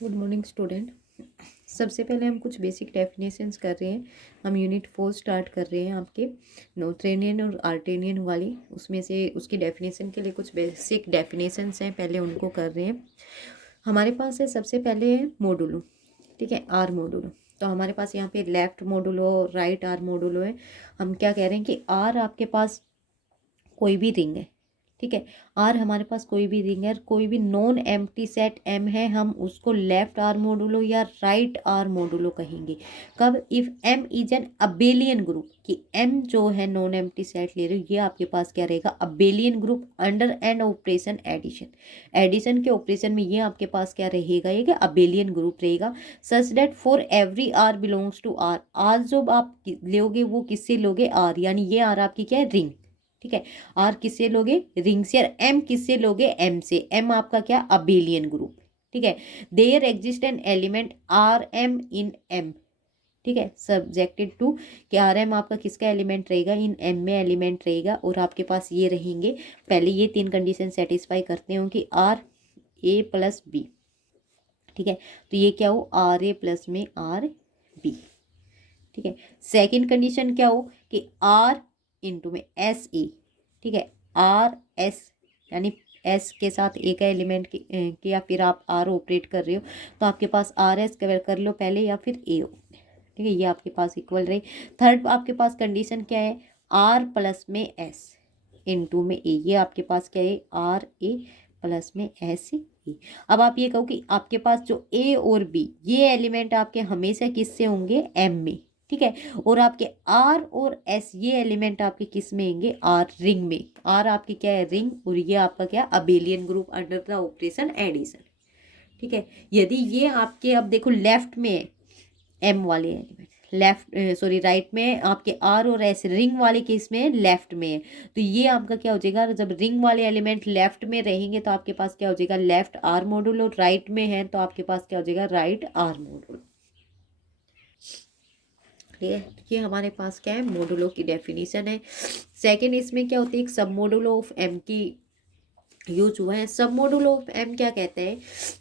Good morning student. सबसे पहले हम कुछ बेसिक डेफिनेशंस कर रहे हैं। हम यूनिट 4 स्टार्ट कर रहे हैं आपके नोथेरियन और आर्टेनियन वाली। उसमें से उसकी डेफिनेशन के लिए कुछ बेसिक डेफिनेशंस हैं, पहले उनको कर रहे हैं। हमारे पास है सबसे पहले है मोडुलो, ठीक है, आर मोडुलो। तो हमारे पास यहाँ पे left module right R module है। हम क्या कह रहे हैं कि आर आपके पास कोई भी रिंग है, ठीक है। आर हमारे पास कोई भी रिंग है, कोई भी नॉन एम्प्टी सेट एम है, हम उसको लेफ्ट आर मोडुलो या राइट आर मोडुलो कहेंगे। कब? If M is an abelian group, कि एम जो है नॉन एम्प्टी सेट ले रहे हो, ये आपके पास क्या रहेगा? Abelian group under an operation addition. Addition के ऑपरेशन में ये आपके पास क्या रहेगा? ये अबेलियन ग्रुप रहेगा। Such that for every R belongs to R, R जो आप लोगे वो किससे लोगे? आर, यानी ये आर आपकी क्या है? रिंग, ठीक है। आर किससे लोगे? रिंग से। और एम किससे लोगे? एम से। एम आपका क्या? अबेलियन ग्रुप, ठीक है। There exist an element R M in M, ठीक है, सब्जेक्टेड टू कि आर एम आपका किसका एलिमेंट रहेगा? इन एम में एलिमेंट रहेगा। और आपके पास ये रहेंगे, पहले ये तीन कंडीशन सेटिस्फाई करते हो कि आर ए प्लस बी, ठीक है। तो ये क्या हो? आर ए प्लस में आर बी, ठीक है। सेकेंड कंडीशन क्या हो? कि आर इंटू में एस ए, ठीक है। आर एस, यानी एस के साथ ए का एलिमेंट की या फिर आप आर ऑपरेट कर रहे हो तो आपके पास आर एस कवर कर लो पहले या फिर ए, ठीक है। ये आपके पास इक्वल रही। थर्ड आपके पास कंडीशन क्या है? आर प्लस में एस इंटू में ए, ये आपके पास क्या है? आर ए प्लस में एस ए। अब आप ये कहो कि आपके पास जो ए और बी ये एलिमेंट आपके हमेशा किससे होंगे? एम में, ठीक है। और आपके आर और एस ये एलिमेंट आपके किस में होंगे? आर रिंग में। आर आपकी क्या है? रिंग। और ये आपका क्या? Abelian group under the operation addition, ठीक है। यदि ये आपके, अब देखो लेफ्ट में है एम वाले एलिमेंट, लेफ्ट सॉरी राइट में आपके आर और एस रिंग वाले केस में लेफ्ट में है, तो ये आपका क्या हो जाएगा? जब रिंग वाले एलिमेंट लेफ्ट में रहेंगे तो आपके पास क्या हो जाएगा? Left R module. और राइट में है तो आपके पास क्या हो जाएगा? राइट आर मॉड्यूल, ठीक है। ये हमारे पास क्या है? मॉडुलो की डेफिनेशन है। सेकंड इसमें क्या होती है? एक सब मॉडुलो ऑफ एम की यूज हुआ है। सब मॉडुलो ऑफ एम क्या कहते हैं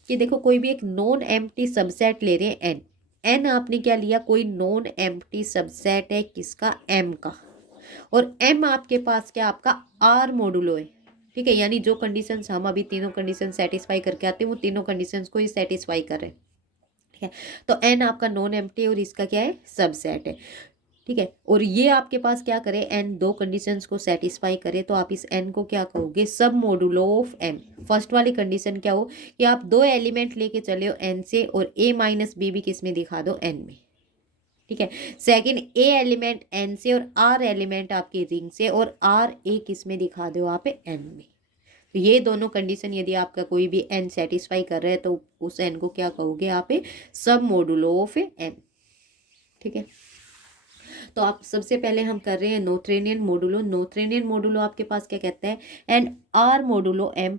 कि देखो कोई भी एक नॉन एम्प्टी सबसेट ले रहे हैं एन। एन आपने क्या लिया? कोई नॉन एम्प्टी सबसेट है किसका? एम का। और एम आपके पास क्या? आपका आर मॉडुलो है, ठीक है। यानी जो कंडीशंस हम अभी तीनों कंडीशन सेटिस्फाई करके आते हैं वो तीनों कंडीशंस को ही सेटिस्फाई कर रहे हैं, ठीक है। तो एन आपका नॉन एम्प्टी और इसका क्या है? सबसेट है, ठीक है। और ये आपके पास क्या करे? एन दो कंडीशंस को सेटिस्फाई करे तो आप इस एन को क्या कहोगे? सब मॉडुलो ऑफ एम। फर्स्ट वाली कंडीशन क्या हो? कि आप दो एलिमेंट लेके चले हो एन से और ए माइनस बी भी किस में दिखा दो? एन में, ठीक है। सेकंड, ए एलिमेंट एन से और आर एलिमेंट आपकी रिंग से और आर ए किस में दिखा दो? आप एन में। तो ये दोनों कंडीशन यदि आपका कोई भी एन सेटिस्फाई कर रहा है तो उस एन को क्या कहोगे? आप सब मॉडुलो ऑफ एम, ठीक है। तो आप सबसे पहले हम कर रहे हैं नोथेरियन मोडुलो। नोथेरियन मोडुलो आपके पास क्या कहता है? एन आर मोडुलो एम,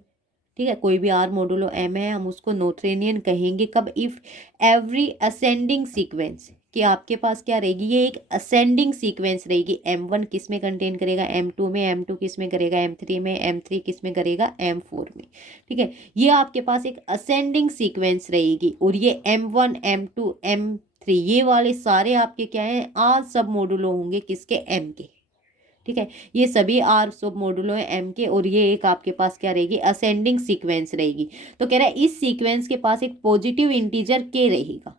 ठीक है। कोई भी आर मोडुलो एम है हम उसको नोथेरियन कहेंगे। कब? इफ एवरी असेंडिंग सीक्वेंस, कि आपके पास क्या रहेगी? ये एक असेंडिंग सीक्वेंस रहेगी। M1 किस में कंटेन करेगा? M2 में। M2 किस में करेगा? M3 में। M3 किस में करेगा? M4 में, ठीक है। ये आपके पास एक असेंडिंग सीक्वेंस रहेगी और ये M1 M2 M3 ये वाले सारे आपके क्या हैं? आर सब मॉडुलो होंगे किसके? एम के, ठीक है। ये सभी आर सब मॉडुलो है एम के। और ये एक आपके पास क्या रहेगी? असेंडिंग सीक्वेंस रहेगी। तो कह रहा है इस सीक्वेंस के पास एक पॉजिटिव इंटीजर के रहेगा,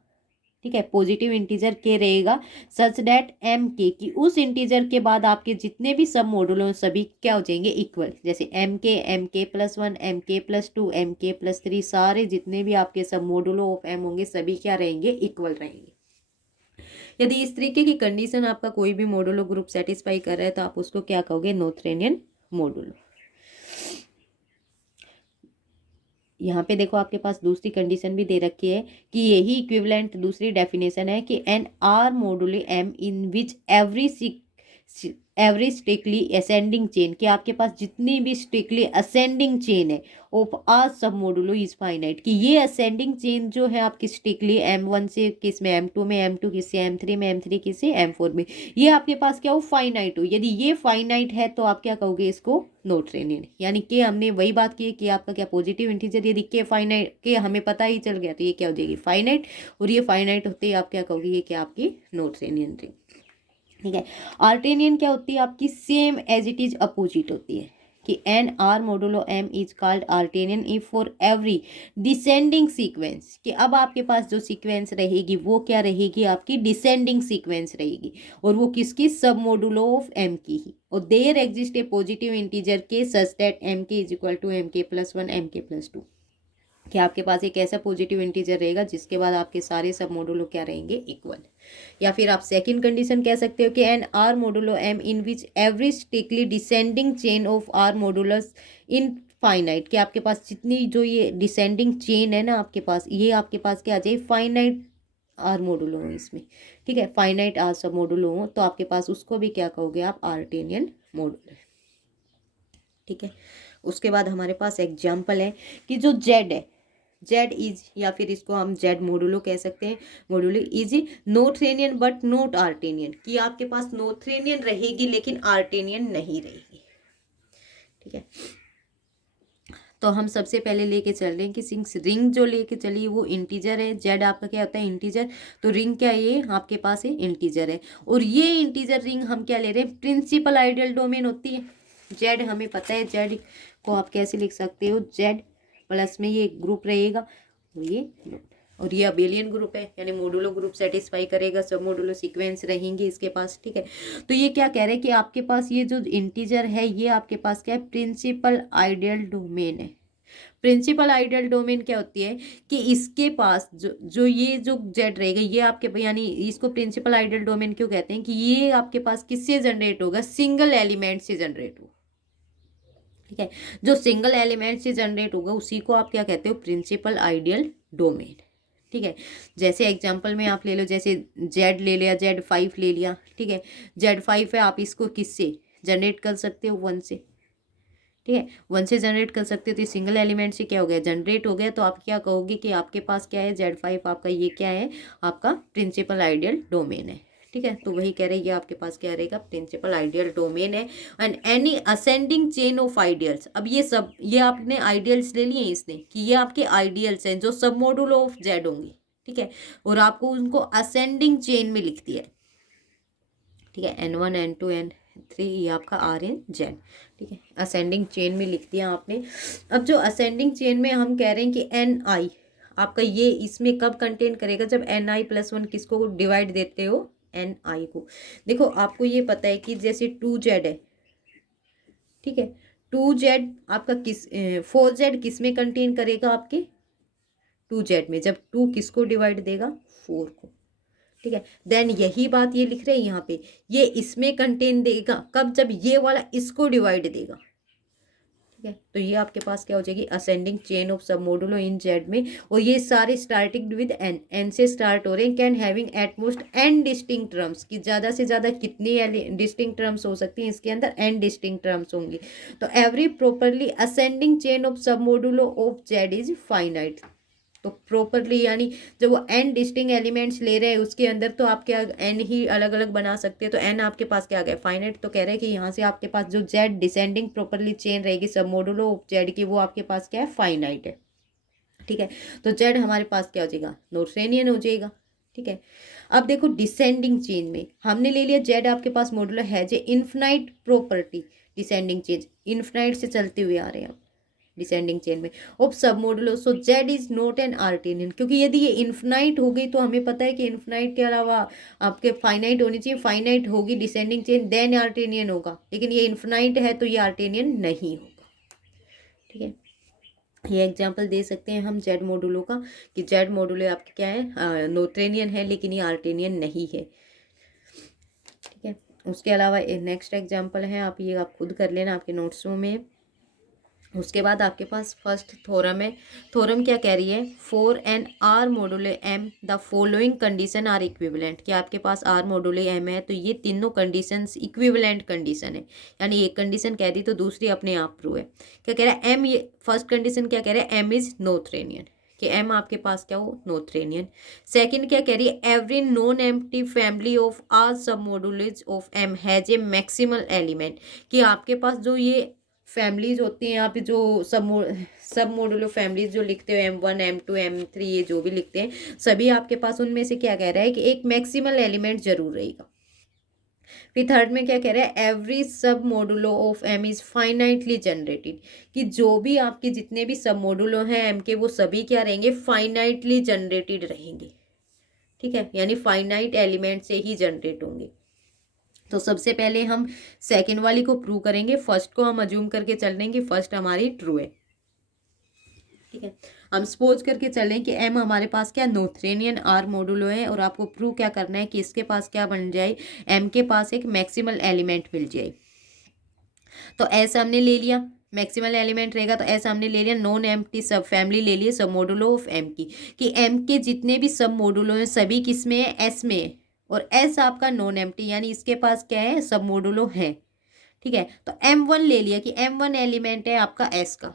ठीक है। पॉजिटिव इंटीजर के रहेगा सच दैट एम के, कि उस इंटीजर के बाद आपके जितने भी सब मॉडुलो हैं सभी क्या हो जाएंगे? इक्वल। जैसे एम के प्लस 1, एम के प्लस 2, एम के प्लस 3, सारे जितने भी आपके सब मॉडुलो ऑफ एम होंगे सभी क्या रहेंगे? इक्वल रहेंगे। यदि इस तरीके की कंडीशन आपका कोई भी मॉडुलो ग्रुप सेटिस्फाई कर रहा है तो आप उसको क्या कहोगे? Noetherian modulo. यहाँ पे देखो आपके पास दूसरी कंडीशन भी दे रखी है कि यही इक्विवेलेंट दूसरी डेफिनेशन है कि an R module M in which every every strictly ascending chain, कि आपके पास जितनी भी स्ट्रिक्टली असेंडिंग चेन है of a submodule is finite, कि ये असेंडिंग चेन जो है आपकी स्ट्रिक्टली M1 से किस में M2 में, M2 किससे M3 में, M3 किससे M4 में, ये आपके पास क्या हो फाइनाइट हो। यदि ये फाइनाइट है तो आप क्या कहोगे इसको नोथेरियन। यानी कि हमने वही बात की है कि आपका क्या पॉजिटिव इंटीजर यदि के फाइनाइट के हमें पता ही चल गया तो ये क्या हो जाएगी फाइनाइट, और ये फाइनाइट होते ही आप क्या कहोगे ये क्या आपकी नोथेरियन रिंग। ठीक है। आर्टेनियन क्या होती है आपकी same as it is opposite होती है, कि an R module M is called Artinian if for every descending sequence, कि अब आपके पास जो सीक्वेंस रहेगी वो क्या रहेगी आपकी डिसेंडिंग सीक्वेंस रहेगी, और वो किसकी सब मोडुलो ऑफ एम की ही, और there exist a positive integer K such that M K is equal to MK+1 MK+2, कि आपके पास एक ऐसा पॉजिटिव इंटीजर रहेगा जिसके बाद आपके सारे सब मोडुलो क्या रहेंगे इक्वल। या फिर आप सेकंड कंडीशन कह सकते हो कि an R module M in which every strictly descending chain of R modules in finite, कि आपके पास जितनी जो ये डिसेंडिंग चेन है ना आपके पास, ये आपके पास क्या आ जाए फाइनाइट आर मोडुलो हो इसमें। ठीक है, फाइनाइट आर सब मोडुलो हो तो आपके पास उसको भी क्या कहोगे आप आर्टेनियन मोडुलो। ठीक है, उसके बाद हमारे पास एग्जाम्पल है कि जो जेड है, जेड इज, या फिर इसको हम जेड मोडुलो कह सकते हैं, module is Noetherian but not Artinian, कि आपके पास नोथेरियन रहेगी लेकिन आर्टेनियन नहीं रहेगी। ठीक है, तो हम सबसे पहले लेके चल रहे हैं कि सिंस रिंग जो लेके चली वो इंटीजर है, जेड आपका क्या होता है इंटीजर, तो रिंग क्या है ये आपके पास है इंटीजर है, और ये इंटीजर रिंग हम क्या ले रहे हैं प्रिंसिपल आइडियल डोमेन होती है। जेड हमें पता है, जेड को आप कैसे लिख सकते हो, जेड प्लस में ये ग्रुप रहेगा और ये अबेलियन ग्रुप है, यानी मोडुलो ग्रुप सेटिस्फाई करेगा, सब मोडुलो सीक्वेंस रहेंगे इसके पास। ठीक है, तो ये क्या कह रहे हैं कि आपके पास ये जो इंटीजर है ये आपके पास क्या है प्रिंसिपल आइडियल डोमेन है। प्रिंसिपल आइडियल डोमेन क्या होती है कि इसके पास जो ये जो जेड रहेगा ये आपके, यानी इसको प्रिंसिपल आइडियल डोमेन क्यों कहते हैं कि ये आपके पास किससे जनरेट होगा, सिंगल एलिमेंट से जनरेट होगा। ठीक है, जो सिंगल एलिमेंट से जनरेट होगा उसी को आप क्या कहते हो प्रिंसिपल आइडियल डोमेन। ठीक है, जैसे एग्जांपल में आप ले लो, जैसे जेड ले लिया, Z5 ले लिया। ठीक है, Z5 है, आप इसको किससे जनरेट कर सकते हो 1 से। ठीक है, 1 से जनरेट कर सकते हो, तो सिंगल एलिमेंट से क्या हो गया जनरेट हो गया, तो आप क्या कहोगे कि आपके पास क्या है Z5 आपका ये क्या है आपका प्रिंसिपल आइडियल डोमेन है। ठीक है, तो वही कह रहे हैं ये आपके पास क्या रहेगा प्रिंसिपल आइडियल डोमेन है। And any ascending chain of ideals, अब ये सब ये आपने आइडियल्स ले लिए इसने कि ये आपके आइडियल्स हैं जो सब मॉड्यूल ऑफ जेड होंगे। ठीक है, और आपको उनको असेंडिंग चेन में लिख दिया है। ठीक है, N1 N2 N3 ये आपका RN Z। ठीक है, असेंडिंग चेन में लिख दिया आपने। अब जो असेंडिंग चेन में हम कह रहे हैं कि Ni आपका ये इसमें कब कंटेन करेगा, जब Ni+1 किसको डिवाइड देते हो Ni को। देखो आपको ये पता है कि जैसे 2Z है। ठीक है, 2Z आपका 4Z किस में कंटेन करेगा आपके 2Z में, जब 2 किसको डिवाइड देगा 4 को। ठीक है, देन यही बात ये लिख रहे हैं यहाँ पे, ये इसमें कंटेन देगा कब, जब ये वाला इसको डिवाइड देगा। ठीक है, तो ये आपके पास क्या हो जाएगी ascending chain of submodule in Z में, और ये सारे स्टार्टिंग विद एन से स्टार्ट हो रहे हैं। Can having at most N distinct terms, कि ज़्यादा से ज़्यादा कितनी डिस्टिंक्ट टर्म्स हो सकती हैं इसके अंदर, एन डिस्टिंक्ट टर्म्स होंगी। तो every properly ascending chain of submodule of Z is finite. तो प्रॉपरली यानी जब वो एन डिस्टिंग एलिमेंट्स ले रहे हैं उसके अंदर, तो आप क्या एन ही अलग अलग बना सकते हैं, तो एन आपके पास क्या आ गया फाइनाइट। तो कह रहे हैं कि यहाँ से आपके पास जो जेड डिसेंडिंग प्रॉपरली चेन रहेगी सब मॉडुलो ऑफ जेड की, वो आपके पास क्या है फाइनाइट है। ठीक है, तो जेड हमारे पास क्या हो जाएगा नोथेरियन हो जाएगा। ठीक है, अब देखो डिसेंडिंग चेन में हमने ले लिया जेड आपके पास मॉडुलो है जो infinite property, descending chain infinite से चलते हुए आ रहे हैं डिसेंडिंग चेन में of submodule, so Z is not an Artinian, क्योंकि यदि ये इन्फिनाइट हो गई तो हमें पता है कि इन्फिनाइट के अलावा आपके फाइनाइट होनी चाहिए, फाइनाइट होगी डिसेंडिंग चेन देन आर्टेनियन होगा, लेकिन ये इन्फिनाइट है तो ये आर्टेनियन नहीं होगा। ठीक है, ये एग्जाम्पल दे सकते हैं हम जेड मॉडुलो का कि जेड मॉडुलो आपके क्या है नोथेरियन है लेकिन ये आर्टेनियन नहीं है। ठीक है, उसके अलावा नेक्स्ट एग्जाम्पल है, आप ये आप खुद कर लेना आपके नोट्सों में। उसके बाद आपके पास फर्स्ट थ्योरम है। थ्योरम क्या कह रही है, for an R module M the following condition are equivalent, कि आपके पास आर मॉडुलो एम है तो ये तीनों कंडीशंस इक्विवेलेंट कंडीशन है, यानी एक कंडीशन कह दी तो दूसरी अपने आप ट्रू है। क्या कह रहा है एम, ये फर्स्ट कंडीशन क्या कह रहा है, एम इज नोथेरियन, कि एम आपके पास क्या हो, नोथेरियन। सेकंड क्या कह रही है, every non empty family of R submodules of M has a maximal element, कि आपके पास जो ये फैमिलीज होती हैं, यहाँ पे जो सब मॉडुलो फैमिलीज जो लिखते हो M1 M2 M3 ये जो भी लिखते हैं सभी आपके पास, उनमें से क्या कह रहा है कि एक मैक्सिमल एलिमेंट जरूर रहेगा। फिर थर्ड में क्या कह रहा है, every submodule of M is finitely generated, कि जो भी आपके जितने भी सब मॉडुलो हैं एम के वो सभी क्या रहेंगे, फाइनाइटली जनरेटेड रहेंगे। ठीक है, यानी फाइनाइट एलिमेंट से ही जनरेट होंगे। तो सबसे पहले हम सेकेंड वाली को प्रूव करेंगे, फर्स्ट को हम अज्यूम करके चल रहे हैं कि फर्स्ट हमारी ट्रू है। ठीक है, हम सपोज करके चलें कि एम हमारे पास क्या नोथेरियन आर मॉडुलो है, और आपको प्रूव क्या करना है कि इसके पास क्या बन जाए, एम के पास एक मैक्सिमल एलिमेंट मिल जाए। तो ऐसा हमने ले लिया, मैक्सिमल एलिमेंट रहेगा तो ऐसा हमने ले लिया, नॉन एम्प्टी सब फैमिली ले लिए सब मॉडुलो ऑफ एम की, कि एम के जितने भी सब मॉडुलो हैं सभी किस में है, एस में है, और एस आपका नॉन एम्प्टी यानी इसके पास क्या है, सब मॉडुलो है। ठीक है, तो M1 ले लिया कि M1 एलिमेंट है आपका S का।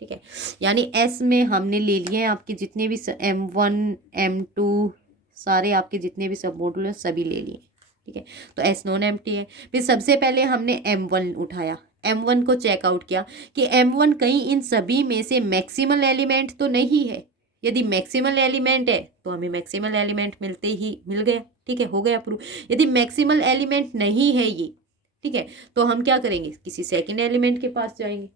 ठीक है, यानी S में हमने ले लिए हैं आपके जितने भी M1 M2 सारे आपके जितने भी सब मॉडुल हैं सभी ले लिए। ठीक है, तो S नॉन एम्प्टी है। फिर सबसे पहले हमने M1 उठाया, M1 को चेकआउट किया कि M1 कहीं इन सभी में से मैक्सिमल एलिमेंट तो नहीं है। यदि मैक्सिमल एलिमेंट है तो हमें मैक्सिमल एलिमेंट मिलते ही मिल गया। ठीक है, हो गया प्रूफ। यदि मैक्सिमल एलिमेंट नहीं है ये, ठीक है, तो हम क्या करेंगे, किसी सेकंड एलिमेंट के पास जाएंगे।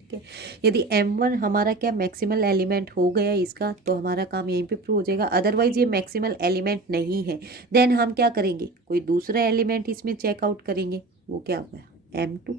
ठीक है, यदि M1 हमारा क्या मैक्सिमल एलिमेंट हो गया इसका, तो हमारा काम यहीं पे प्रूव हो जाएगा। अदरवाइज ये मैक्सिमल एलिमेंट नहीं है, देन हम क्या करेंगे, कोई दूसरा एलिमेंट इसमें चेकआउट करेंगे। वो क्या होगा, M2।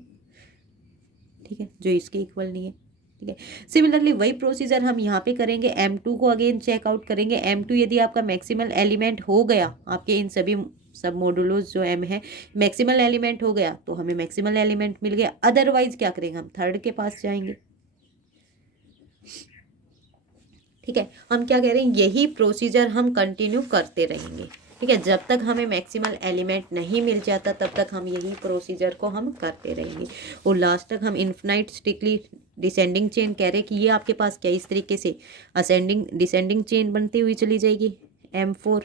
ठीक है, जो इसके इक्वल नहीं है। ठीक है, सिमिलरली वही प्रोसीजर हम यहाँ पे करेंगे, M2 को अगेन चेकआउट करेंगे। M2 यदि आपका मैक्सिमल एलिमेंट हो गया, आपके इन सभी सब मॉडुलोस जो M है मैक्सिमल एलिमेंट हो गया, तो हमें मैक्सिमल एलिमेंट मिल गया। अदरवाइज क्या करेंगे, हम थर्ड के पास जाएंगे। ठीक है, हम क्या कह रहे हैं, यही प्रोसीजर हम कंटिन्यू करते रहेंगे। ठीक है, जब तक हमें मैक्सिमल एलिमेंट नहीं मिल जाता तब तक हम यही प्रोसीजर को हम करते रहेंगे, और लास्ट तक हम इन्फिनाइट स्ट्रिक्टली डिसेंडिंग चेन कह रहे हैं कि ये आपके पास क्या इस तरीके से असेंडिंग डिसेंडिंग चेन बनती हुई चली जाएगी, M4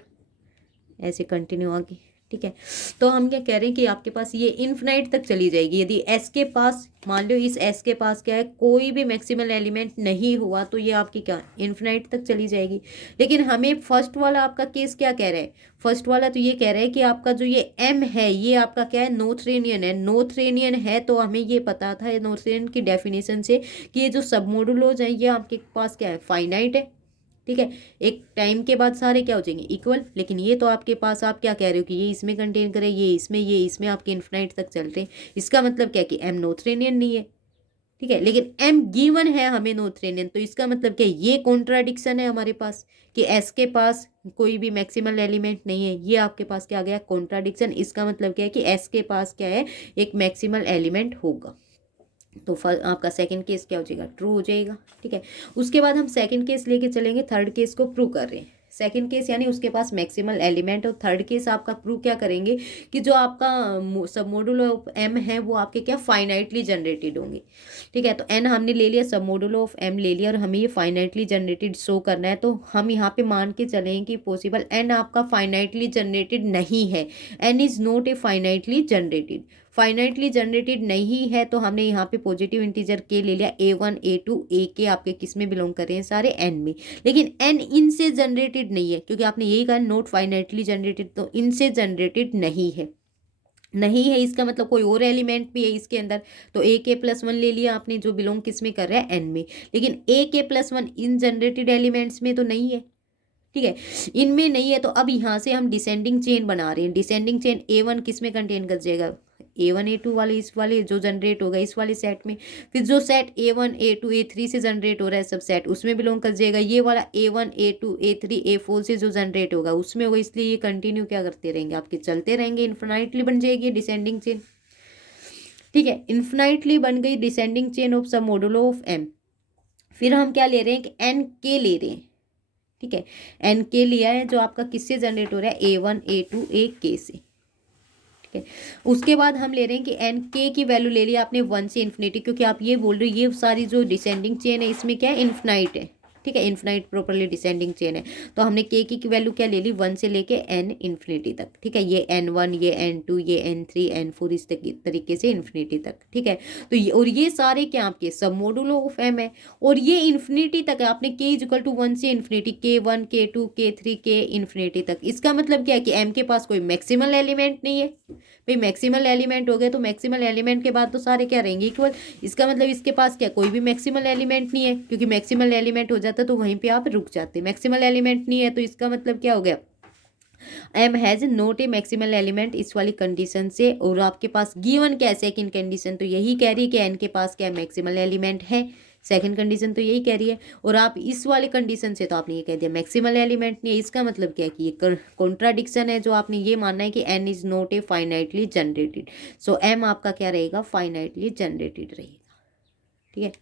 ऐसे कंटिन्यू आगे। ठीक है, तो हम क्या कह रहे हैं कि आपके पास ये इन्फिनाइट तक चली जाएगी। यदि एस के पास, मान लो इस एस के पास क्या है, कोई भी मैक्सिमल एलिमेंट नहीं हुआ, तो ये आपकी क्या इन्फिनाइट तक चली जाएगी। लेकिन हमें फर्स्ट वाला आपका केस क्या कह रहा है, फर्स्ट वाला तो ये कह रहा है कि आपका जो ये एम है ये आपका क्या है, नोथेरियन है। नोथेरियन है तो हमें ये पता था नोथेरियन की डेफिनेशन से कि ये जो सब मॉडुलोज हैं ये आपके पास क्या है, फाइनाइट है। ठीक है, एक टाइम के बाद सारे क्या हो जाएंगे, इक्वल। लेकिन ये तो आपके पास आप क्या कह रहे हो कि ये इसमें कंटेन करे, ये इसमें आपके इन्फिनाइट तक चल रहे हैं। इसका मतलब क्या कि एम नोथेरियन नहीं है। ठीक है, लेकिन एम गिवन है हमें नोथेरियन, तो इसका मतलब क्या, ये कॉन्ट्राडिक्शन है हमारे पास कि एस के पास कोई भी मैक्सिमल एलिमेंट नहीं है। ये आपके पास क्या आ गया, कॉन्ट्राडिक्शन। इसका मतलब क्या है कि एस के पास क्या है, एक मैक्सिमल एलिमेंट होगा। तो आपका सेकंड केस क्या हो जाएगा, ट्रू हो जाएगा। ठीक है, उसके बाद हम सेकंड केस लेके चलेंगे, थर्ड केस को प्रूव कर रहे हैं। सेकंड केस यानी उसके पास मैक्सिमल एलिमेंट, और थर्ड केस आपका प्रूव क्या करेंगे कि जो आपका सब मॉडुलो ऑफ एम है वो आपके क्या फाइनाइटली जनरेटेड होंगे। ठीक है, तो एन हमने ले लिया, सब मॉडुलो ऑफ एम ले लिया, और हमें ये फाइनाइटली जनरेटेड शो करना है। तो हम यहाँ पे मान के चलें कि पॉसिबल एन आपका फाइनाइटली जनरेटेड नहीं है, N is not a finitely generated. Finitely generated नहीं है तो हमने यहाँ पे पॉजिटिव इंटीजर के ले लिया, A1 A2 A के आपके किस में बिलोंग कर रहे हैं, सारे N में। लेकिन N इनसे जनरेटेड नहीं है, क्योंकि आपने यही कहा नॉट फाइनाइटली जनरेटेड, तो इनसे जनरेटेड नहीं है। नहीं है इसका मतलब कोई और एलिमेंट भी है इसके अंदर, तो AK+1 ले लिया आपने, जो बिलोंग किस में कर रहा है, N में। लेकिन AK+1 इन जनरेटेड एलिमेंट्स में तो नहीं है। ठीक है, इनमें नहीं है, तो अब यहाँ से हम डिसेंडिंग चेन बना रहे हैं। डिसेंडिंग चेन A1 किस में कंटेन कर जाएगा, A1 A2 वाले इस वाले जो जनरेट होगा इस वाले सेट में। फिर जो सेट A1 A2 A3 से जनरेट हो रहा है सब सेट, उसमें बिलोंग कर जाएगा। ये वाला A1 A2 A3 A4 से जो जनरेट होगा उसमें होगा। इसलिए ये कंटिन्यू क्या करते रहेंगे, आपके चलते रहेंगे, इन्फिनाइटली बन जाएगी डिसेंडिंग चेन। ठीक है, इन्फिनाइटली बन गई descending chain of submodule of M. फिर हम क्या ले रहे हैं कि एन के ले रहे हैं। ठीक है, एन के लिया है जो आपका किससे जनरेट हो रहा है, A1 A2 A के से। ठीक है, उसके बाद हम ले रहे हैं कि एन के की वैल्यू ले लिया आपने 1 से इन्फिनिटी, क्योंकि आप ये बोल रहे हो ये सारी जो डिसेंडिंग चेन है इसमें क्या है, इन्फिनाइट है। ठीक है, इन्फिनाइट प्रॉपरली डिसेंडिंग चेन है, तो हमने के की वैल्यू क्या ले ली, 1 से लेके एन इन्फिनिटी तक। ठीक है, ये N1 ये N2 ये N3 N4 इस तरीके से इन्फिनिटी तक। ठीक है, तो ये और ये सारे क्या आपके सब मॉडुलो ऑफ एम है, और ये इन्फिनिटी तक है। आपने के इज इक्वल टू 1 से इन्फिनिटी, K1 K2 K3 के इन्फिनिटी तक। इसका मतलब क्या है कि एम के पास कोई मैक्सिमल एलिमेंट नहीं है। भाई मैक्सिमल एलिमेंट हो गए तो मैक्सिमल एलिमेंट के बाद तो सारे क्या रहेंगे, इक्वल। इसका मतलब इसके पास क्या कोई भी मैक्सिमल एलिमेंट नहीं है, क्योंकि मैक्सिमल एलिमेंट हो जाता तो वहीं पे आप रुक जाते। मैक्सिमल एलिमेंट नहीं है तो इसका मतलब क्या हो गया, M has not a maximal element इस वाली कंडीशन से। और आपके पास गिवन क्या है सेकंड कंडीशन, तो यही कह रही है कि एन के पास क्या मैक्सिमल एलिमेंट है। सेकंड कंडीशन तो यही कह रही है, और आप इस वाले कंडीशन से तो आपने ये कह दिया मैक्सिमल एलिमेंट नहीं है। इसका मतलब क्या है कि ये कॉन्ट्राडिक्शन है, जो आपने ये मानना है कि N is not a finitely generated. So M आपका क्या रहेगा, फाइनाइटली जनरेटेड रहेगा। ठीक है,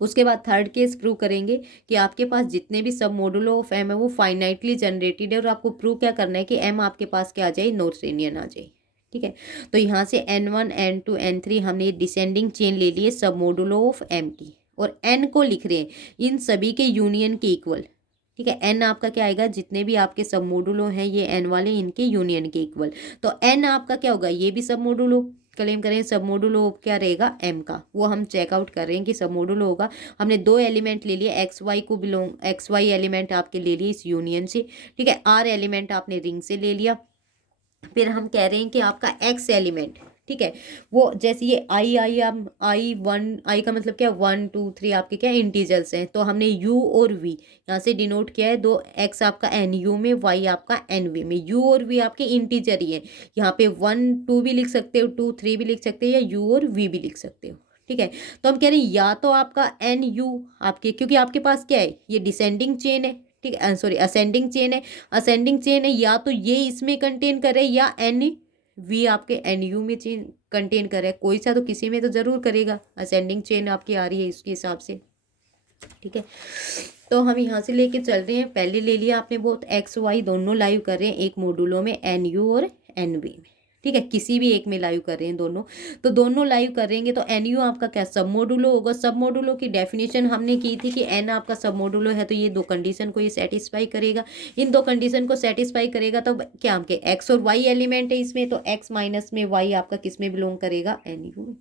उसके बाद थर्ड केस प्रूव करेंगे कि आपके पास जितने भी सब मॉडुलो ऑफ एम है वो फाइनाइटली जनरेटेड है, और आपको प्रूव क्या करना है कि एम आपके पास क्या आ जाए, नॉर्थेरियन आ जाए। ठीक है, तो यहाँ से N1 N2 N3 हमने डिसेंडिंग चेन ले ली है सब मॉडुलो ऑफ एम की, और एन को लिख रहे हैं इन सभी के यूनियन के इक्वल। ठीक है, एन आपका क्या आएगा, जितने भी आपके सब मॉडुलो हैं ये एन वाले, इनके यूनियन के इक्वल। तो एन आपका क्या होगा, ये भी सब मॉडुलो क्लेम करें, सब मॉडुलो क्या रहेगा एम का, वो हम चेकआउट कर रहे हैं कि सब मॉडुलो होगा। हमने दो एलिमेंट ले लिए, एक्स वाई को बिलोंग, एक्स वाई एलिमेंट आपके ले लिए इस यूनियन से। ठीक है, आर एलिमेंट आपने रिंग से ले लिया। फिर हम कह रहे हैं कि आपका एक्स एलिमेंट, ठीक है, वो जैसे ये आई आई आप I1, आई का मतलब क्या, 1 2 3 आपके क्या इंटीजर्स हैं, तो हमने यू और वी यहाँ से डिनोट किया है। दो एक्स आपका एन यू में, वाई आपका एन वी में। यू और वी आपके इंटीजर ही है, यहाँ पे 1 2 भी लिख सकते हो, 2 3 भी लिख सकते हो, या यू और वी भी लिख सकते हो। ठीक है, तो हम कह रहे हैं या तो आपका एन यू आपके, क्योंकि आपके पास क्या है, ये डिसेंडिंग चेन है। ठीक है, सॉरी असेंडिंग चेन है, असेंडिंग चेन है, या तो ये इसमें कंटेन करे या एन वी आपके एन यू में चेन कंटेन करे, कोई सा तो किसी में तो जरूर करेगा। असेंडिंग चेन आपकी आ रही है इसके हिसाब से। ठीक है, तो हम यहाँ से लेके चल रहे हैं। पहले ले लिया आपने बहुत, एक्स वाई दोनों लाइव कर रहे हैं एक मॉड्यूलों में, एन यू और एन वी में। ठीक है, किसी भी एक में लाइव कर रहे हैं दोनों, तो दोनों लाइव करेंगे तो एन यू आपका क्या सब मॉड्यूलो होगा। सब मॉड्यूलो की डेफिनेशन हमने की थी कि एन आपका सब मॉड्यूलो है, तो ये दो कंडीशन को ये सेटिस्फाई करेगा। इन दो कंडीशन को सेटिस्फाई करेगा तो क्या आपके एक्स और वाई एलिमेंट है इसमें, तो एक्स माइनस में वाई आपका किस में बिलोंग करेगा, एन यू में।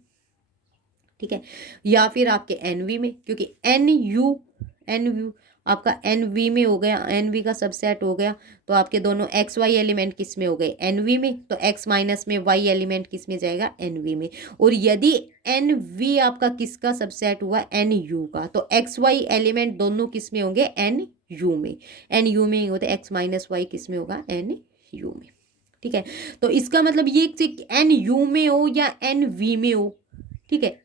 ठीक है, या फिर आपके एन वी में, क्योंकि एन यू आपका एन वी में हो गया, एन वी का सबसेट हो गया, तो आपके दोनों एक्स वाई एलिमेंट किस में हो गए, एन वी में। तो एक्स माइनस में वाई एलिमेंट किस में जाएगा, एन वी में। और यदि एन वी आपका किसका सबसेट हुआ, एन यू का, तो एक्स वाई एलिमेंट दोनों किस में होंगे, एन यू में। एन यू में होते एक्स माइनस वाई किस में होगा, एन यू में। ठीक है, तो इसका मतलब ये एन यू में हो या एन वी में हो, ठीक है,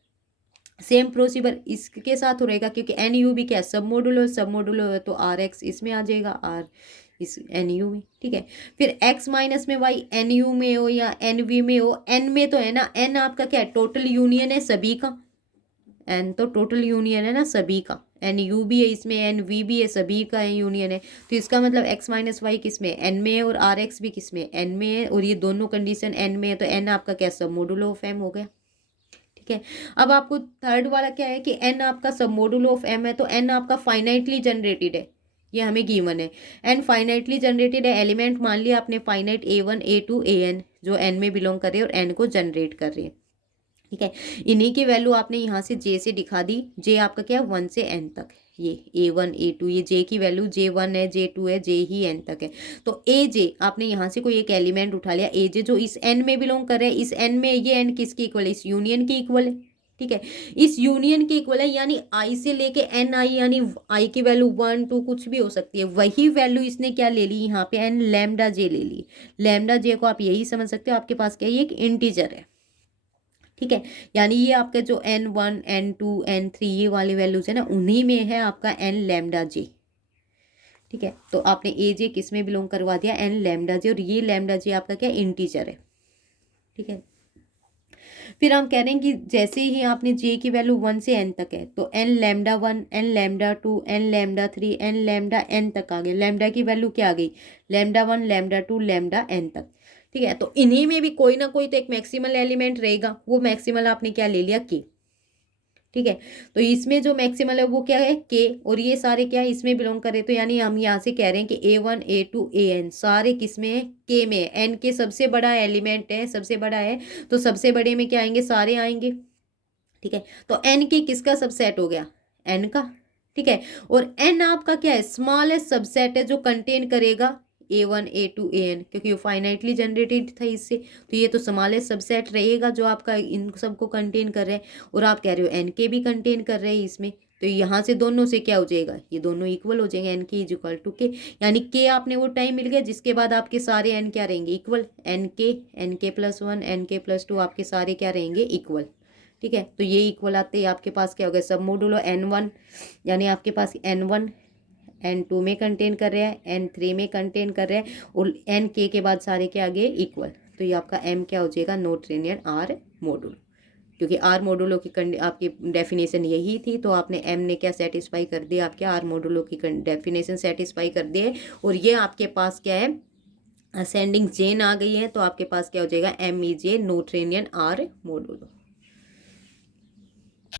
सेम प्रोसीजर इसके साथ हो रहेगा, क्योंकि एन यू भी क्या सब मॉडुलो है, तो आर एक्स इसमें आ जाएगा, आर इस एन यू में। ठीक है, फिर एक्स माइनस में वाई एन यू में हो या एन वी में हो, एन में तो है ना, एन आपका क्या है, टोटल यूनियन है सभी का, एन तो टोटल यूनियन है ना सभी का, एन यू भी है इसमें, एन वी भी है, सभी का है यूनियन है। तो इसका मतलब एक्स माइनस वाई किस में, एन में है, और आर एक्स भी किस में, एन में है, और ये दोनों कंडीशन एन में है, तो एन आपका क्या सब मॉडुलो ऑफ एम हो गया। ठीक है, अब आपको थर्ड वाला क्या है कि एन आपका सब मॉडुलो ऑफ एम है, तो एन आपका फाइनाइटली जनरेटेड है, ये हमें गिवन है। एन फाइनाइटली जनरेटेड है, एलिमेंट मान लिया आपने फाइनाइट A1 A2 AN जो एन में बिलोंग कर रहे हैं और एन को जनरेट कर रहे हैं। ठीक है, इन्हीं की वैल्यू आपने यहाँ से जे से दिखा दी। जे आपका क्या है 1 से n तक, ये A1 A2, ये जे की वैल्यू J1 है, J2 है, जे ही n तक है। तो ए जे आपने यहाँ से कोई एक एलिमेंट उठा लिया, ए जे जो इस n में बिलोंग कर रहा है, इस n में ये n किसकी इक्वल है, इस यूनियन की इक्वल है। ठीक है, इस यूनियन की इक्वल है, यानी आई से लेके एन आई, यानी आई की वैल्यू 1 2 कुछ भी हो सकती है। वही वैल्यू इसने क्या ले ली यहाँ पे, एन लैम्डा जे ले ली। लैम्डा जे को आप यही समझ सकते हो, आपके पास क्या है, ये एक इंटीजर है। ठीक है, यानी ये आपके जो N1 N2 N3 ये वाली वैल्यूज है ना, उन्हीं में है आपका एन लैम्डा जे। ठीक है, तो आपने ए जे किस में बिलोंग करवा दिया, एन लैम्डा जे, और ये लैम्डा जे आपका क्या इंटीजर है। ठीक है, फिर हम कह रहे हैं कि जैसे ही आपने जे की वैल्यू 1 से n तक है तो n lambda 1, n lambda 2, n lambda 3, n lambda n तक आ गए। लैम्डा की वैल्यू क्या आ गई, लैम्डा 1, लैम्डा 2, लैम्डा n तक। ठीक है, तो इन्हीं में भी कोई ना कोई तो एक मैक्सिमल एलिमेंट रहेगा, वो मैक्सिमल आपने क्या ले लिया, के। ठीक है, तो इसमें जो मैक्सिमल है वो क्या है, के, और ये सारे क्या है, इसमें बिलोंग करे। तो यानी हम यहाँ से कह रहे हैं कि A1, A2, AN सारे किस में है, के में है। एन के सबसे बड़ा एलिमेंट है, सबसे बड़ा है, तो सबसे बड़े में क्या आएंगे, सारे आएंगे। ठीक है, तो एन के किसका सबसेट हो गया, एन का। ठीक है, और एन आपका क्या है, स्मॉलेस्ट सबसेट है जो कंटेन करेगा A1, A2, AN, क्योंकि वो फाइनाइटली जनरेटेड था इससे, तो ये तो स्मॉलेस्ट सबसेट रहेगा जो आपका इन सबको कंटेन कर रहे हैं। और आप कह रहे हो एन के भी कंटेन कर रहे हैं इसमें, तो यहाँ से दोनों से क्या हो जाएगा, ये दोनों इक्वल हो जाएंगे, एन के इज इक्वल टू के। यानी के आपने वो टाइम मिल गया जिसके बाद आपके सारे एन क्या रहेंगे, इक्वल। एन के प्लस 1, एन के प्लस 2 आपके सारे क्या रहेंगे, इक्वल। ठीक है, तो ये इक्वल आते ही आपके पास क्या हो गया, सब मोडुलो n1, यानी आपके पास n1 n2 में कंटेन कर रहे हैं, n3 में कंटेन कर रहे हैं, और n k के बाद सारे क्या आ गए, इक्वल। तो ये आपका m क्या हो जाएगा, नोथेरियन r मॉडुलो, क्योंकि आर मॉडुलो की आपकी डेफिनेशन यही थी, तो आपने m ने क्या सेटिस्फाई कर दिया, आपके आर मॉडुलो की डेफिनेशन सेटिस्फाई कर दिए। और ये आपके पास क्या है, असेंडिंग चेन आ गई है, तो आपके पास क्या हो जाएगा, m is a Noetherian r modulo.